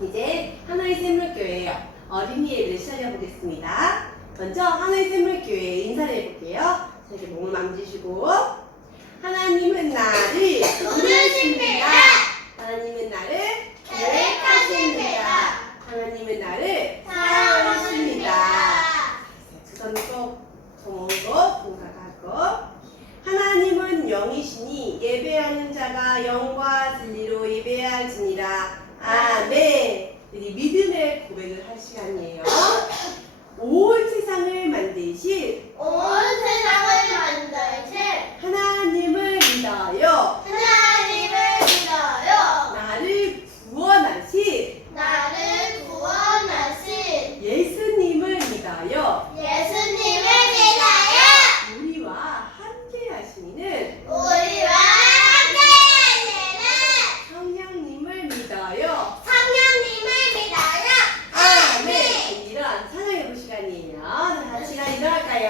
이제 하나의 샘물교회 어린이 예배를 시작해 보겠습니다. 먼저 하나의 샘물교회 인사를 해볼게요. 자, 이렇게 몸을 만지시고 하나님은 나를 부르십니다. 하나님은 나를 계획하십니다. 하나님은 나를 사랑하십니다. 두 손을 꼭 모으고 동작하고 하나님은 영이시니 예배하는 자가 영과 진리로 예배할지니라. 아멘. 이제 믿음의 고백을 할 시간이에요. 온 세상을 만드실 하나님을 믿어요. 나를 구원하실 예수님을 믿어요. 우리와 함께 하시는 성령님을 믿어요. 아멘. 이런 찬양해 볼 시간이에요. 자, 같이 일어날까요?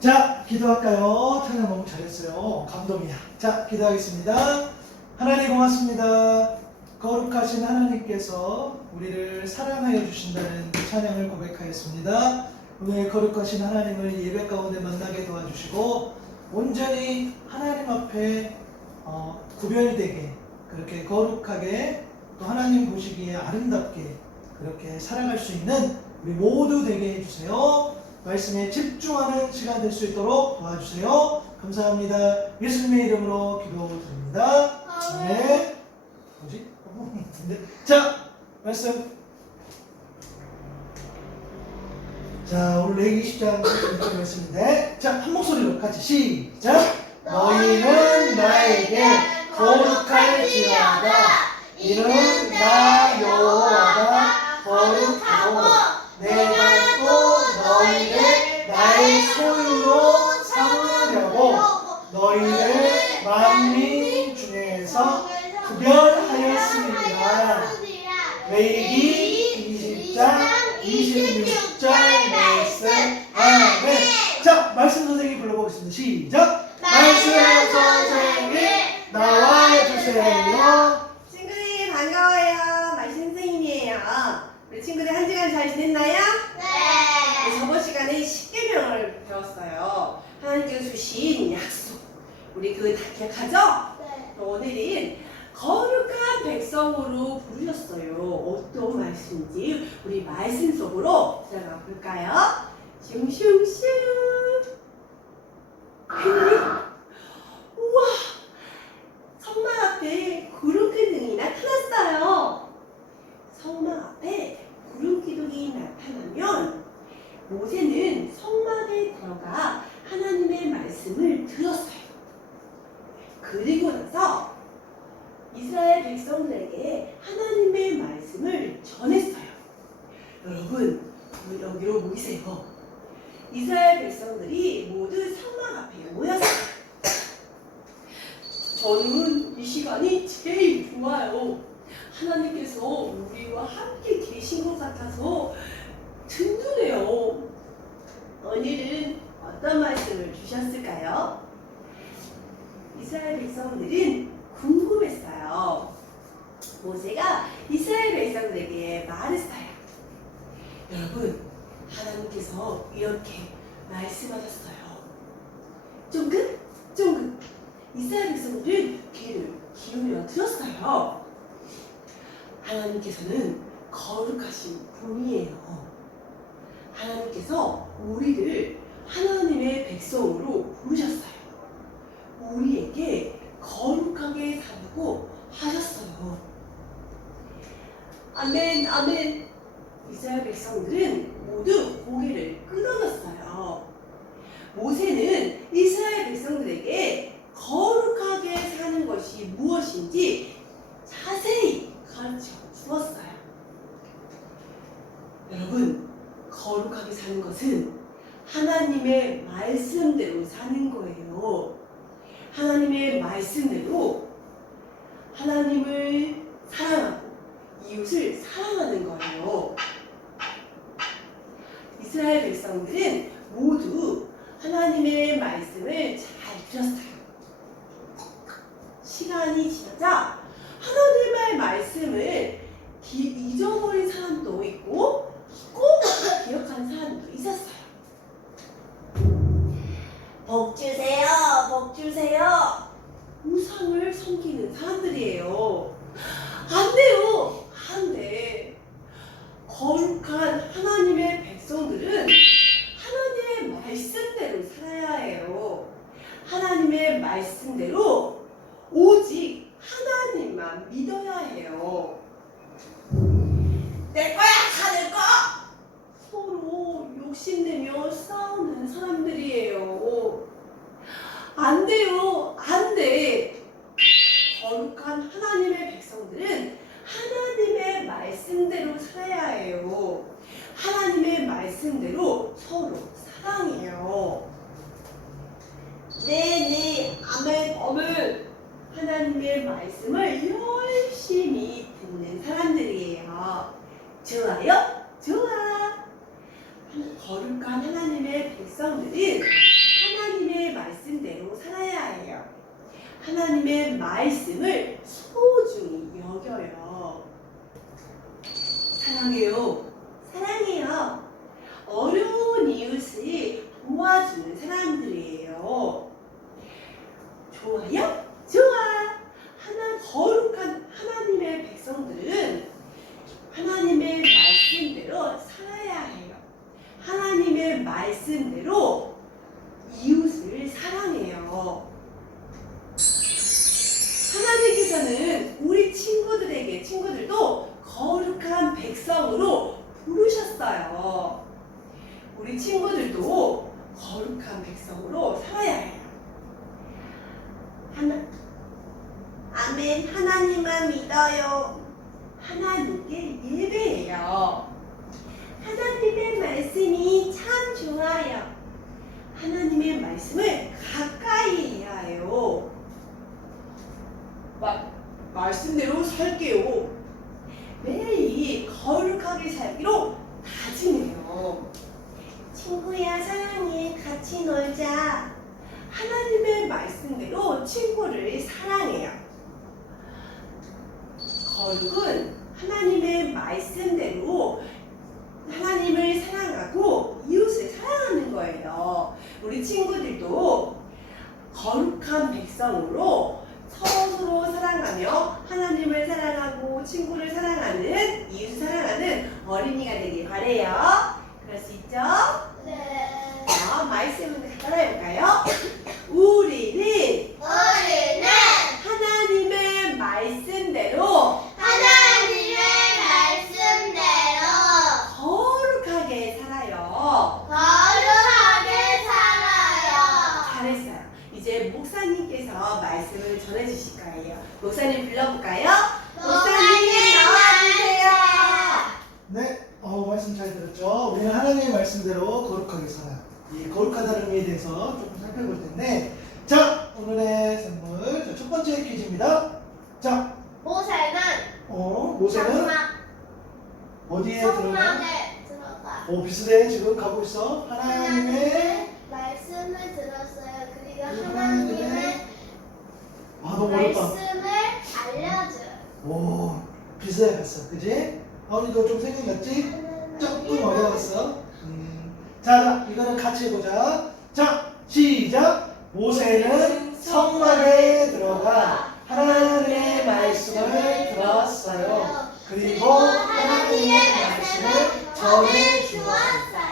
자, 기도할까요? 찬양 너무 잘했어요. 감동이야. 자, 기도하겠습니다. 하나님 고맙습니다. 거룩하신 하나님께서 우리를 사랑하여 주신다는 찬양을 고백하였습니다. 오늘 거룩하신 하나님을 예배 가운데 만나게 도와주시고 온전히 하나님 앞에 구별되게 그렇게 거룩하게 또 하나님 보시기에 아름답게 그렇게 살아갈 수 있는 우리 모두 되게 해주세요. 말씀에 집중하는 시간 될 수 있도록 도와주세요. 감사합니다. 예수님의 이름으로 기도드립니다. 네. 뭐지? 자, 말씀. 자, 오늘 레위기 10장 1절 말씀인데, 자, 한 목소리로 같이 시작. 너희는 나에게 거룩할지어다. 이는 나 여호와가 거룩하고 내가 또 너희를 나의 소유로 삼으려고 너희를 만민 중에서 구별하였습니다. 레위기 20장 26절 말씀. 아멘. 자, 말씀 선생님 불러보겠습니다. 시작. 말씀 선생님 나와주세요. 친구들 반가워요. 말씀 선생님이에요. 우리 친구들 한 시간 잘 지냈나요? 네. 저번 시간에 십계명을 배웠어요. 하나님께서 주신 약속. 우리 그거 다 기억하죠? 네. 오늘은 거룩한 백성으로 부르셨어요. 어떤 말씀인지 우리 말씀 속으로 들어가 볼까요? 슝슝슝. 우와! 성막 앞에 구름 기둥이 나타났어요. 성막 앞에 구름 기둥이 나타나면 모세는 성막에 들어가 하나님의 말씀을 들었어요. 그리고 나서 이스라엘 백성들에게 하나님의 말씀을 전했어요. 여러분, 여기로 모이세요. 이스라엘 백성들이 모두 성막 앞에 모였어요. 저는 이 시간이 제일 좋아요. 하나님께서 우리와 함께 계신 것 같아서 든든해요. 오늘은 어떤 말씀을 주셨을까요? 이스라엘 백성들은 궁금했어요. 모세가 이스라엘 백성들에게 말했어요. 여러분, 하나님께서 이렇게 말씀하셨어요. 쫑긋 쫑긋. 이스라엘 백성들은 귀를 기울여 들었어요. 하나님께서는 거룩하신 분이에요. 하나님께서 우리를 하나님의 백성으로 부르셨어요. 우리에게 거룩하게 살라고 하셨어요. 아멘, 아멘. 이스라엘 백성들은 모두 고개를 끄덕였어요. 모세는 이스라엘 백성들에게 거룩하게 사는 것이 무엇인지 자세히 가르쳐 주었어요. 여러분, 거룩하게 사는 것은 하나님의 말씀대로 사는 거예요. 하나님의 말씀대로 하나님을 사랑하고 이웃을 사랑하는 거예요. 이스라엘 백성들은 모두 하나님의 말씀을 잘 들었어요. 시간이 지나자 하나님의 말씀을 잊어버린 사람도 있고 꼭 기억한 사람도 있었어요. 복 주세요, 복 주세요. 우상을 섬기는 사람들이에요. 안 돼요, 안 돼. 거룩한 하나님의 백성들은 하나님의 말씀대로 살아야 해요. 하나님의 말씀대로 오직 하나님만 믿어야 해요. 내 거야, 다 내 거! 서로 욕심내며 싸우는 사람들이에요. 안 돼요, 안 돼. 거룩한 하나님의 백성들은 하나님의 말씀대로 살아야 해요. 하나님의 말씀대로 서로 사랑해요. 네, 아멘, 아멘. 하나님의 말씀을 열심히 듣는 사람들이에요. 좋아요? 좋아. 거룩한 하나님의 백성들은 하나님의 말씀대로 살아야 해요. 하나님의 말씀을 소중히 여겨요. 사랑해요. 사랑해요. 어려운 이웃을 도와주는 사람들이에요. 좋아요? 좋아. 거룩한 하나님의 백성들은 하나님의 말씀대로 살아야 해요. 하나님의 말씀대로 이웃을 사랑해요. 하나님께서는 우리 친구들도 거룩한 백성으로 부르셨어요. 우리 친구들도 거룩한 백성으로 살아야 해요. 아멘. 하나님만 믿어요. 하나님께 예배해요. 하나님의 말씀이 참 좋아요. 하나님의 말씀을 가까이 해야 해요. 말씀대로 살게요. 매일 거룩하게 살기로 다짐해요. 친구야, 사랑해. 같이 놀자. 하나님의 말씀대로 친구를 사랑해요. 거룩은 하나님의 말씀대로 하나님을 사랑하고 이웃을 사랑하는 거예요. 우리 친구들도 거룩한 백성으로 서로 사랑하며 하나님을 사랑하고 친구를 사랑하는 이웃을 사랑하는 어린이가 되길 바래요. 그럴 수 있죠? 네. 자, 말씀을 따라해볼까요? 우리는 하나님의 말씀대로 거룩하게 살아요. 잘했어요. 이제 목사님께 목사님께서 말씀을 전해주실 거예요. 목사님 불러볼까요? 목사님 나와주세요. 네, 말씀 잘 들었죠? 우리는 하나님의 말씀대로 거룩하게 살아요. 이 거룩하다는 의미에 대해서 조금 살펴볼 텐데, 자, 오늘의 선물. 자, 첫 번째 퀴즈입니다. 자, 모세는 모세는 장막 어디에 들어가? 성막에 들어가 비슷해. 지금 가고 있어. 하나님의, 말씀을 들었어요. 그리고 하나님의, 하나님의 너무 어렵다. 말씀을 알려줘요. 오, 비슷해 갔어. 그지? 아우니도 좀 생각났지? 조금 어려웠어. 자, 이거는 같이 해보자. 자, 시작! 모세는 성막에 들어가 하나님의 말씀을 들었어요. 그리고 하나님의 말씀을 전해 주었어요.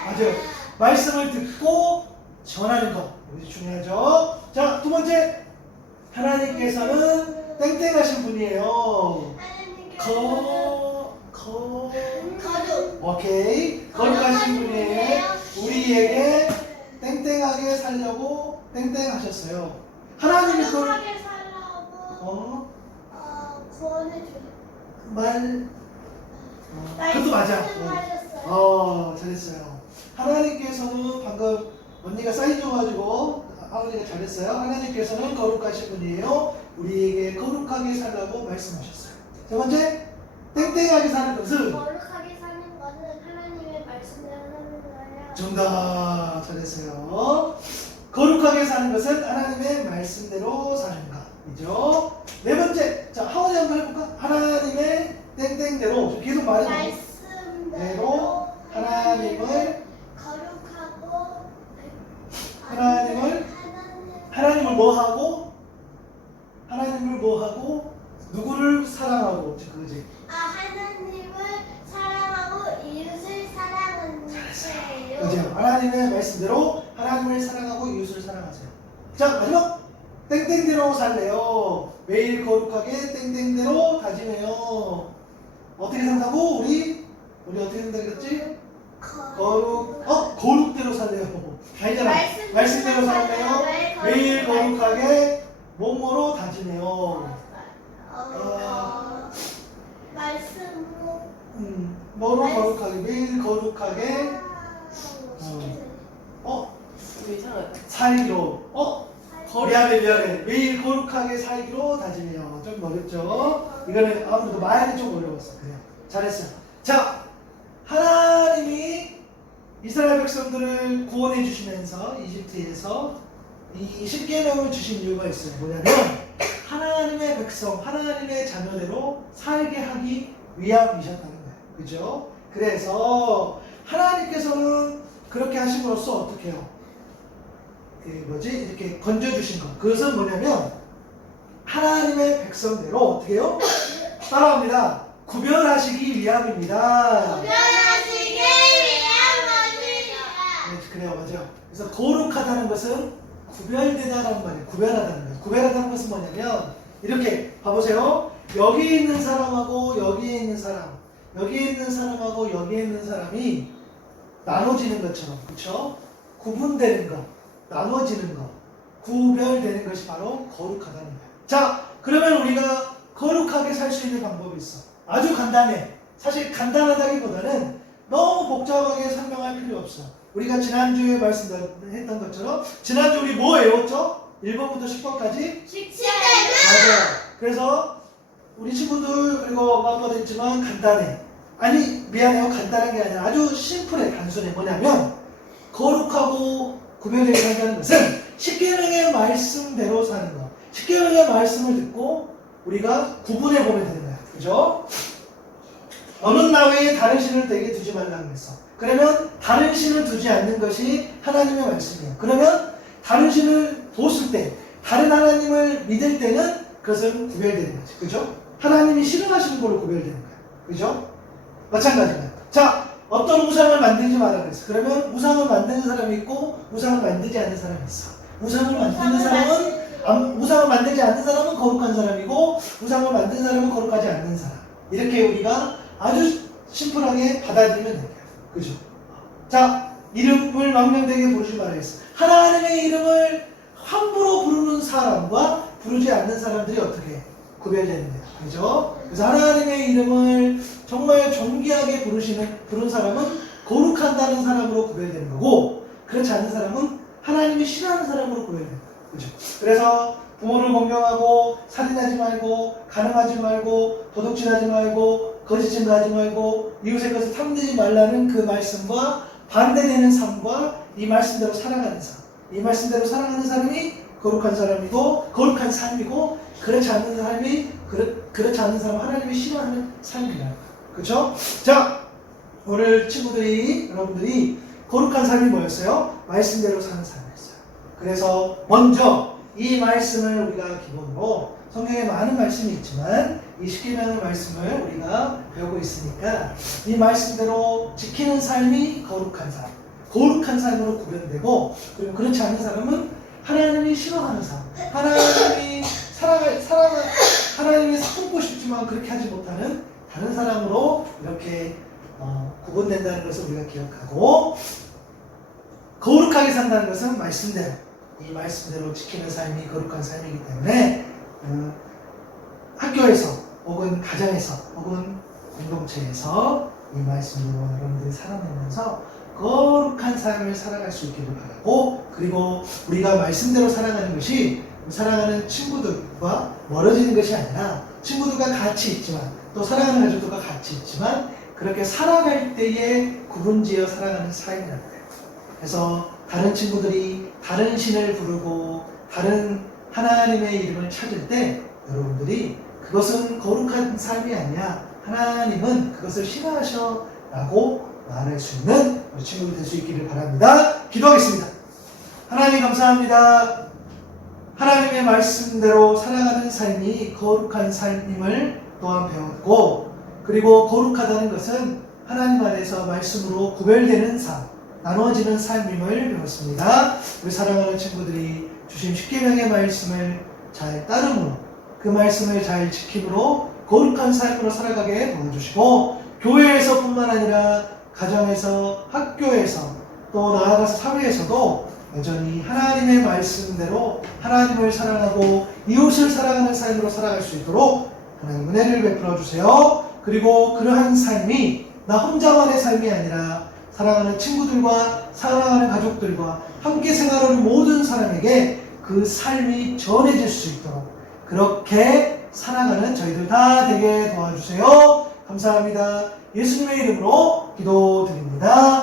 맞아요. 말씀을 듣고 전하는 것. 이것이 중요하죠. 자, 두 번째. 하나님께서는 땡땡하신 분이에요. 거룩 오케이. 거룩하신 분이에요. 우리에게 땡땡하게 살려고 땡땡하셨어요. 하나님이 그걸 거룩하게 살라고 구원해 주셨어요. 그것도 맞아. 말씀하셨어요. 잘했어요. 하나님께서는 방금 언니가 사인 줘가지고 아버지가 잘했어요. 하나님께서는 거룩하신 분이에요. 우리에게 거룩하게 살라고 말씀하셨어요. 세 번째, 땡땡하게 사는 것은 거룩하게 사는 것은 하나님의 말씀대로 사는 거예요. 정답. 잘했어요. 거룩하게 사는 것은 하나님의 말씀대로 사는 것이죠. 네 번째, 자, 하원이 한번 해볼까? 하나님의 땡땡대로 계속 말해줘. 말씀대로 하나님을 거룩하고 하나님을 뭐 하고 누구를 사랑하고 그거지. 하나님을 사랑하고 이웃을 사랑하는 거예요. 그죠? 하나님의 말씀대로 하나님을 사랑하고 이웃을 사랑하세요. 자, 마지막 땡땡대로 살래요. 매일 거룩하게 땡땡대로 다지네요. 어떻게 산다고? 우리 어떻게 산다 그랬지? 거룩대로 살래요. 알잖아. 말씀대로 살래요. 매일 거룩하게 몸으로 다지네요. 말씀으로 뭐로 거룩하게? 매일 거룩하게 살기로. 미안해. 매일 거룩하게 살기로 다지네요. 좀 어렵죠? 이거는 아무래도 말이 좀 어려웠어. 그래요. 잘했어요. 자, 하나님이 이스라엘 백성들을 구원해 주시면서 이집트에서 이 십계명을 주신 이유가 있어요. 뭐냐면 하나님의 백성, 하나님의 자녀대로 살게 하기 위함이셨다는 거예요. 그죠? 그래서 하나님께서는 그렇게 하심으로써 어떻게 해요? 이렇게 건져주신 것. 그것은 뭐냐면 하나님의 백성대로 어떻게 해요? 따라합니다. 구별하시기 위함입니다. 구별하시기 위함입니다. 네, 그래요, 맞아요. 그래서 거룩하다는 것은 구별되다라는 말이에요. 구별하다는 거예요. 구별하다는 것은 뭐냐면 이렇게 봐보세요. 여기 있는 사람하고 여기에 있는 사람, 여기에 있는 사람하고 여기에 있는 사람이 나눠지는 것처럼, 그렇죠? 구분되는 것, 나눠지는 것, 구별되는 것이 바로 거룩하다는 거예요. 자, 그러면 우리가 거룩하게 살 수 있는 방법이 있어. 아주 간단해. 사실 간단하다기보다는 너무 복잡하게 설명할 필요 없어. 우리가 지난주에 말씀했던 것처럼 지난주 우리 뭐 외웠죠? 1번부터 10번까지? 맞아요. 그래서 우리 친구들 그리고 엄마 아빠도 있지만 간단해. 아니 미안해요. 간단한 게 아니라 아주 심플해. 단순해. 뭐냐면 거룩하고 구별되게 산다는 것은 십계명의 말씀대로 사는 거. 십계명의 말씀을 듣고 우리가 구분해 보면 되는 거야. 그죠? 너는 나 외에 다른 신을 내게 두지 말라고 했어. 그러면 다른 신을 두지 않는 것이 하나님의 말씀이에요. 그러면 다른 신을 보실 때, 다른 하나님을 믿을 때는 그것은 구별되는 거지. 그죠? 하나님이 싫어하시는 걸로 구별되는 거야. 그죠? 마찬가지입니다. 자, 어떤 우상을 만들지 말라 그랬어. 그러면 우상을 만드는 사람이 있고 우상을 만들지 않는 사람이 있어. 우상을 만드는 사람은 우상을 만들지 않는 사람은 거룩한 사람이고 우상을 만드는 사람은 거룩하지 않는 사람. 이렇게 우리가 아주 심플하게 받아들이면 됩니다. 그죠? 자, 이름을 망령되게 부르지 말아야겠어. 하나님의 이름을 함부로 부르는 사람과 부르지 않는 사람들이 어떻게 구별되는 거예요. 그죠? 그래서 하나님의 이름을 정말 존귀하게 부른 사람은 거룩한다는 사람으로 구별되는 거고, 그렇지 않은 사람은 하나님이 싫어하는 사람으로 구별되는 거예요. 그죠? 그래서 부모를 공경하고, 살인하지 말고, 간음하지 말고, 도둑질하지 말고, 거짓 증거하지 말고, 이웃의 것을 탐내지 말라는 그 말씀과 반대되는 삶과 이 말씀대로 살아가는 삶, 이 말씀대로 살아가는 사람이 거룩한 사람이고, 거룩한 삶이고, 그렇지 않는 사람이 그렇지 않는 사람 하나님이 싫어하는 삶이라는 거예요. 그렇죠? 자, 오늘 여러분들이 거룩한 삶이 뭐였어요? 말씀대로 사는 삶이었어요. 그래서 먼저 이 말씀을 우리가 기본으로, 성경에 많은 말씀이 있지만 이 십계명의 말씀을 우리가 배우고 있으니까 이 말씀대로 지키는 삶이 거룩한 삶, 거룩한 삶으로 구별되고, 그리고 그렇지 않은 사람은 하나님이 싫어하는 삶, 하나님이 사먹고 싶지만 그렇게 하지 못하는 다른 사람으로 이렇게 구분된다는 것을 우리가 기억하고, 거룩하게 산다는 것은 말씀대로, 이 말씀대로 지키는 삶이 거룩한 삶이기 때문에 학교에서 혹은 가정에서 혹은 공동체에서 이 말씀대로 여러분들이 살아내면서 거룩한 삶을 살아갈 수 있기를 바라고, 그리고 우리가 말씀대로 살아가는 것이 사랑하는 친구들과 멀어지는 것이 아니라 친구들과 같이 있지만, 또 사랑하는 가족들과 같이 있지만 그렇게 살아갈 때에 구분지어 살아가는 삶이라는 거예요. 그래서 다른 친구들이 다른 신을 부르고 다른 하나님의 이름을 찾을 때 여러분들이 그것은 거룩한 삶이 아니야, 하나님은 그것을 싫어하셔 라고 말할 수 있는 우리 친구들 될 수 있기를 바랍니다. 기도하겠습니다. 하나님 감사합니다. 하나님의 말씀대로 살아가는 삶이 거룩한 삶임을 또한 배웠고, 그리고 거룩하다는 것은 하나님 안에서 말씀으로 구별되는 삶, 나누어지는 삶임을 배웠습니다. 우리 사랑하는 친구들이 주신 십계명의 말씀을 잘 따름으로, 그 말씀을 잘 지킴으로 거룩한 삶으로 살아가게 도와주시고, 교회에서 뿐만 아니라 가정에서, 학교에서, 또 나아가서 사회에서도 여전히 하나님의 말씀대로 하나님을 사랑하고 이웃을 사랑하는 삶으로 살아갈 수 있도록 하나님 은혜를 베풀어 주세요. 그리고 그러한 삶이 나 혼자만의 삶이 아니라 사랑하는 친구들과 사랑하는 가족들과 함께 생활하는 모든 사람에게 그 삶이 전해질 수 있도록 그렇게 살아가는 저희들 다 되게 도와주세요. 감사합니다. 예수님의 이름으로 기도드립니다.